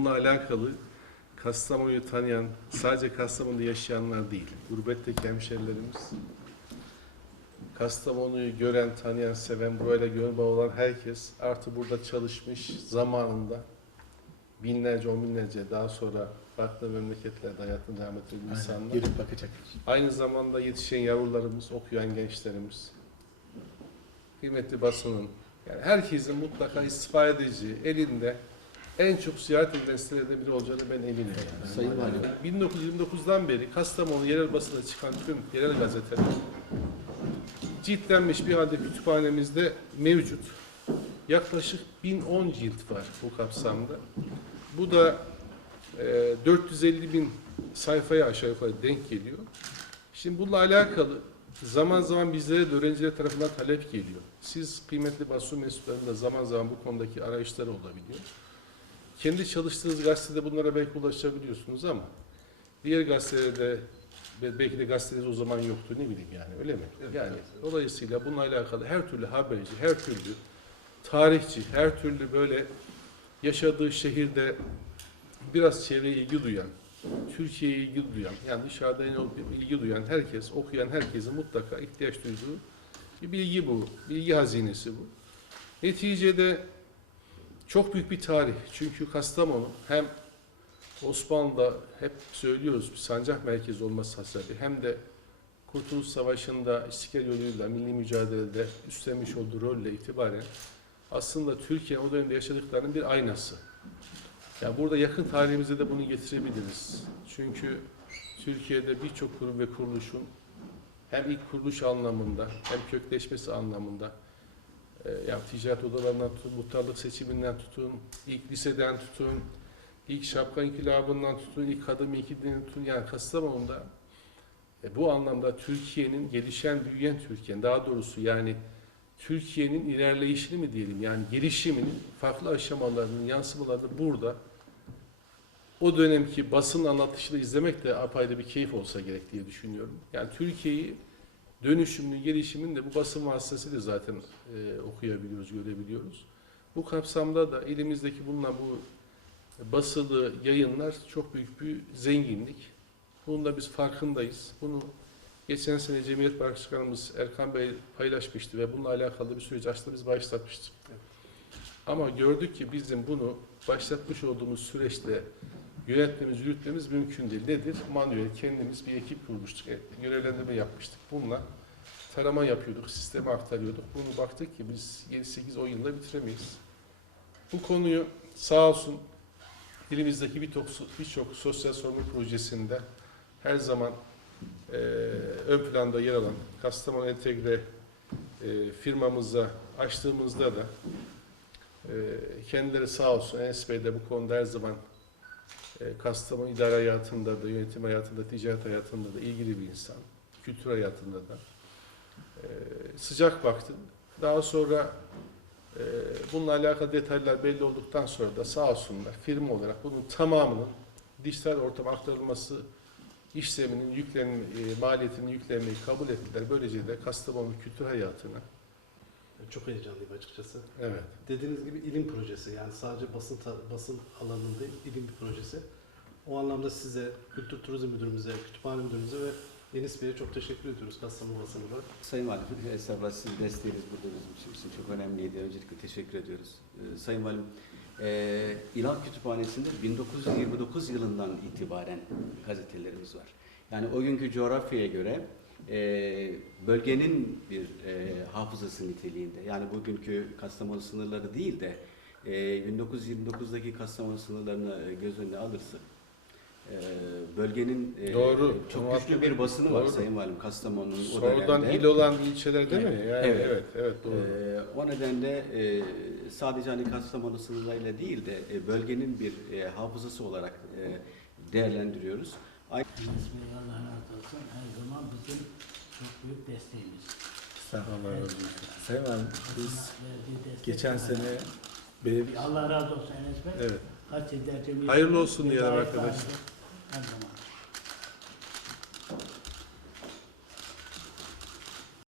Bununla alakalı Kastamonu'yu tanıyan, sadece Kastamonu'da yaşayanlar değil, gurbetteki hemşerilerimiz, Kastamonu'yu gören, tanıyan, seven, burayla gönül bağı olan herkes artı burada çalışmış zamanında binlerce, on binlerce daha sonra farklı memleketlerde hayatını devam ettiren insanlar. Gelip bakacak. Aynı zamanda yetişen yavrularımız, okuyan gençlerimiz, kıymetli basının, yani herkesin mutlaka istifade edeceği, elinde en çok ziyaret edilen sitelerden biri olacağını ben eminim. Yani. Sayın Valim. 1929'dan beri Kastamonu yerel basına çıkan tüm yerel gazeteler ciltlenmiş bir halde kütüphanemizde mevcut. Yaklaşık 1010 cilt var bu kapsamda. Bu da e, 450 bin sayfaya aşağı yukarı denk geliyor. Şimdi bununla alakalı zaman zaman bizlere de öğrenciler tarafından talep geliyor. Siz kıymetli basın mensuplarının da zaman zaman bu konudaki arayışları olabiliyor. Kendi çalıştığınız gazetede bunlara belki ulaşabiliyorsunuz ama diğer gazetelerde belki de gazeteniz o zaman yoktu ne bileyim yani öyle mi? Evet, yani evet. dolayısıyla bununla alakalı her türlü haberci, her türlü tarihçi, her türlü böyle yaşadığı şehirde biraz çevreye ilgi duyan, Türkiye'ye ilgi duyan, yani dışarıda ilgi duyan herkes, okuyan herkesin mutlaka ihtiyaç duyduğu bir bilgi bu, bilgi hazinesi bu. Neticede çok büyük bir tarih. Çünkü Kastamonu hem Osmanlı'da hep söylüyoruz bir sancak merkezi olması hasebiyle hem de Kurtuluş Savaşı'nda İstiklal yoluyla milli mücadelede üstlenmiş olduğu rolle itibaren aslında Türkiye o dönemde yaşadıklarının bir aynası. Yani burada yakın tarihimizde de bunu getirebiliriz. Çünkü Türkiye'de birçok kurum ve kuruluşun hem ilk kuruluş anlamında hem kökleşmesi anlamında yani ticaret odalarından tutun, muhtarlık seçiminden tutun, ilk liseden tutun, ilk şapka inkılabından tutun, ilk kadın mekiliğinden tutun yani Kastamonu'da e, bu anlamda Türkiye'nin gelişen, büyüyen Türkiye'nin daha doğrusu yani Türkiye'nin ilerleyişini mi diyelim yani gelişiminin farklı aşamalarının yansımalarını burada o dönemki basın anlatışını izlemek de apayrı bir keyif olsa gerek diye düşünüyorum. Yani Türkiye'yi dönüşümünün, gelişimini de bu basın vasıtasıyla zaten e, okuyabiliyoruz, görebiliyoruz. Bu kapsamda da elimizdeki bulunan bu basılı yayınlar çok büyük bir zenginlik. Bunun da biz farkındayız. Bunu geçen sene Cemiyet Başkanımız Erkan Bey paylaşmıştı ve bununla alakalı bir süreç aslında biz başlatmıştık. Ama gördük ki bizim bunu başlatmış olduğumuz süreçte yönetmemiz, yürütmemiz mümkün değil. Nedir? Manuel kendimiz bir ekip kurmuştuk. Görevlendirme yapmıştık. Bununla tarama yapıyorduk, sisteme aktarıyorduk. Bunu baktık ki biz 7-8-10 yılda bitiremeyiz. Bu konuyu sağ olsun elimizdeki birçok birçok sosyal sorumluluk projesinde her zaman e, ön planda yer alan Kastamonu Entegre e, firmamıza açtığımızda da e, kendileri sağ olsun Enes Bey de bu konuda her zaman Kastamonu idare hayatında da, yönetim hayatında, ticaret hayatında da ilgili bir insan. Kültür hayatında da. E, sıcak baktı. Daha sonra e, bununla alakalı detaylar belli olduktan sonra da sağ olsunlar firma olarak bunun tamamının dijital ortama aktarılması işleminin yüklenme, e, maliyetinin yüklenmeyi kabul ettiler. Böylece de Kastamonu kültür hayatına Çok heyecanlıyım açıkçası. evet Dediğiniz gibi ilim projesi yani sadece basın basın alanında değil, ilim bir projesi. O anlamda size, Kültür Turizm Müdürümüze, Kütüphane Müdürümüze ve Deniz Bey'e çok teşekkür ediyoruz Kastamonu basını olarak. Sayın Valim, estağfurullah sizin desteğiniz burada bizim için çok önemliydi. Öncelikle teşekkür ediyoruz. Ee, Sayın Valim, e, İlhan Kütüphanesi'nde 1929 yılından itibaren gazetelerimiz var. Yani o günkü coğrafyaya göre e, bölgenin bir e, hafızası niteliğinde. Yani bugünkü Kastamonu sınırları değil de e, 1929'daki Kastamonu sınırlarını e, göz önüne alırsak e, bölgenin e, Doğru. çok Doğru. güçlü bir basını var Doğru. Sayın Valim Kastamonu'nun o sonradan dönemde. il olan ilçeler değil mi? Evet, Yani evet. evet, evet, doğru. Ee, o nedenle e, sadece hani Kastamonu sınırlarıyla değil de e, bölgenin bir e, hafızası olarak e, değerlendiriyoruz. Olsun. Her zaman bizim çok büyük desteğimiz. Sağ olun. Allah razı olsun. Sayın Valim, biz geçen sene belediye Allah razı olsun Enes Bey. Evet. Kaç eder cemiyet- Hayırlı olsun diyelim Mübarek arkadaşlar. vardı. Her zaman.